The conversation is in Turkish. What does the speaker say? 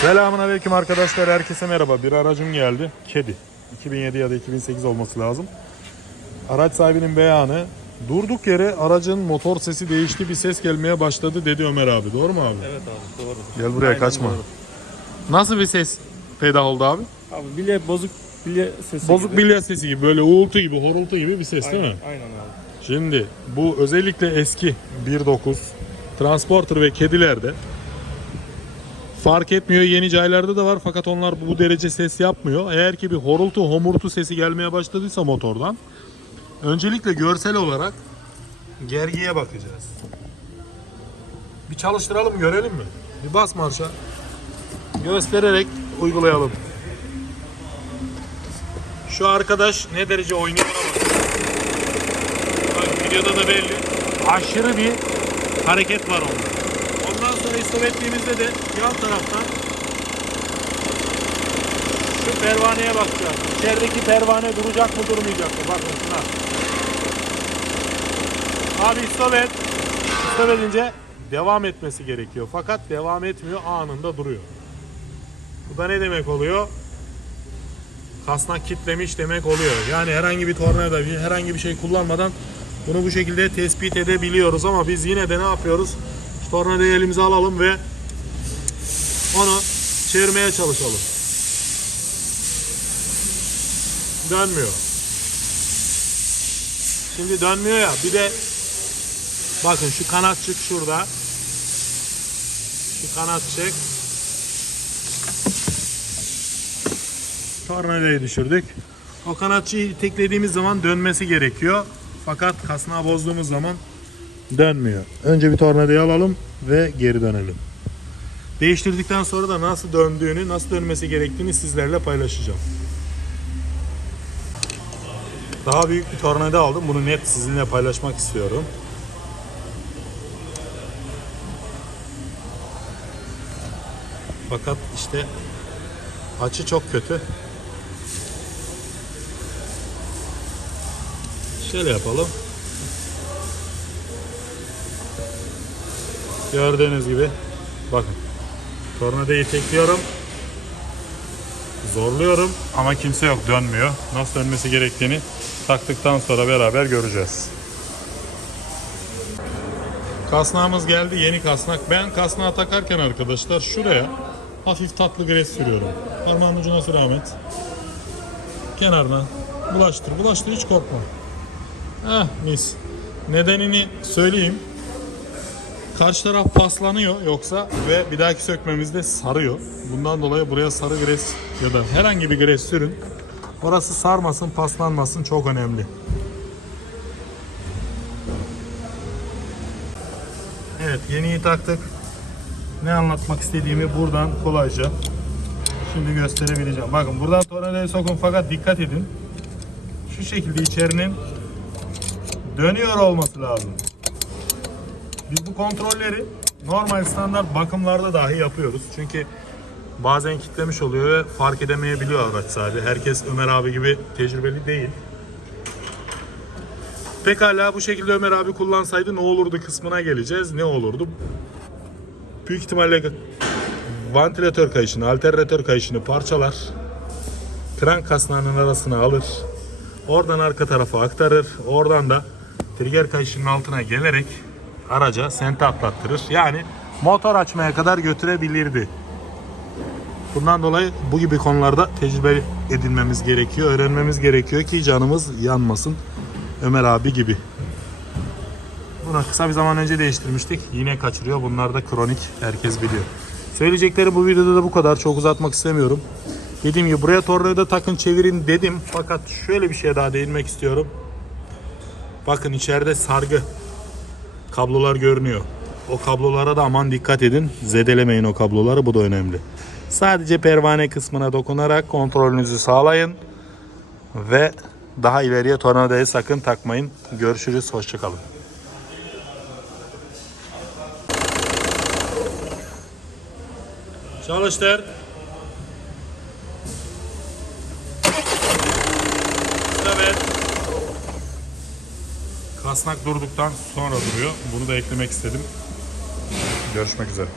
Selamun aleyküm arkadaşlar. Herkese merhaba. Bir aracım geldi. Kedi. 2007 ya da 2008 olması lazım. Araç sahibinin beyanı. Durduk yere aracın motor sesi değişti. Bir ses gelmeye başladı dedi Ömer abi. Doğru mu abi? Evet abi doğru. Gel buraya Aynen kaçma. doğru. Nasıl bir ses peydah oldu abi? Abi bilye bozuk bilye sesi Bozuk gibi. bilye sesi gibi. Böyle uğultu gibi, horultu gibi bir ses değil Aynen, mi? aynen abi. Şimdi bu özellikle eski 1.9 Transporter ve kedilerde fark etmiyor. Yeni caylarda da var fakat onlar bu derece ses yapmıyor. Eğer ki bir horultu homurtu sesi gelmeye başladıysa motordan öncelikle görsel olarak gergiye bakacağız. Bir çalıştıralım görelim mi? Bir bas marşa. Göstererek uygulayalım. Şu arkadaş ne derece oynuyor. Bak videoda da belli. Aşırı bir hareket var onda. Sonra istop ettiğimizde de yan taraftan şu pervaneye bakacağız. İçerideki pervane duracak mı durmayacak mı? Bakın şuna. Abi istop et. İstop edince devam etmesi gerekiyor. Fakat devam etmiyor anında duruyor. Bu da ne demek oluyor? kasnak kitlemiş demek oluyor. Yani herhangi bir tornavida, herhangi bir şey kullanmadan bunu bu şekilde tespit edebiliyoruz ama biz yine de ne yapıyoruz? Şu tornavidayı elimize alalım ve onu çevirmeye çalışalım. Dönmüyor. Şimdi dönmüyor ya. Bir de bakın şu kanatçık şurada. Şu kanatçık. Tornavidayı düşürdük. O kanatçıyı teklediğimiz zaman dönmesi gerekiyor. Fakat kasnağı bozduğumuz zaman dönmüyor. Önce bir tornavidayı alalım ve geri dönelim. Değiştirdikten sonra da nasıl döndüğünü, nasıl dönmesi gerektiğini sizlerle paylaşacağım. Daha büyük bir tornavida aldım. Bunu net sizinle paylaşmak istiyorum. Fakat işte açı çok kötü. Şöyle yapalım. Gördüğünüz gibi bakın tornavidayı tekliyorum. Zorluyorum ama kimse yok dönmüyor. Nasıl dönmesi gerektiğini taktıktan sonra beraber göreceğiz. Kasnağımız geldi yeni kasnak. Ben kasnağı takarken arkadaşlar şuraya hafif tatlı gres sürüyorum. Parmağın ucuna sür Ahmet. Kenarına bulaştır. Bulaştır hiç korkma. Heh mis. Nedenini söyleyeyim. Karşı taraf paslanıyor yoksa ve bir dahaki sökmemizde sarıyor. Bundan dolayı buraya sarı gres ya da herhangi bir gres sürün. Orası sarmasın, paslanmasın çok önemli. Evet, yeniyi taktık. Ne anlatmak istediğimi buradan kolayca şimdi gösterebileceğim. Bakın buradan tornavidayı sokun fakat dikkat edin. Şu şekilde içerinin dönüyor olması lazım. Biz bu kontrolleri normal standart bakımlarda dahi yapıyoruz. Çünkü bazen kitlemiş oluyor ve fark edemeyebiliyor araç sahibi. Herkes Ömer abi gibi tecrübeli değil. Pekala bu şekilde Ömer abi kullansaydı ne olurdu kısmına geleceğiz. Ne olurdu? Büyük ihtimalle vantilatör kayışını, alternatör kayışını parçalar. Krank kasnağının arasına alır. Oradan arka tarafa aktarır. Oradan da trigger kayışının altına gelerek araca sente atlattırır. Yani motor açmaya kadar götürebilirdi. Bundan dolayı bu gibi konularda tecrübe edinmemiz gerekiyor, öğrenmemiz gerekiyor ki canımız yanmasın. Ömer abi gibi. Bunu kısa bir zaman önce değiştirmiştik. Yine kaçırıyor. Bunlar da kronik. Herkes biliyor. Söyleyecekleri bu videoda da bu kadar. Çok uzatmak istemiyorum. Dediğim gibi buraya tornavida takın çevirin dedim. Fakat şöyle bir şeye daha değinmek istiyorum. Bakın içeride sargı kablolar görünüyor. O kablolara da aman dikkat edin. Zedelemeyin o kabloları. Bu da önemli. Sadece pervane kısmına dokunarak kontrolünüzü sağlayın. Ve daha ileriye tornavidayı sakın takmayın. Görüşürüz. Hoşçakalın. Çalıştır. Evet. Kasnak durduktan sonra duruyor. Bunu da eklemek istedim. Görüşmek üzere.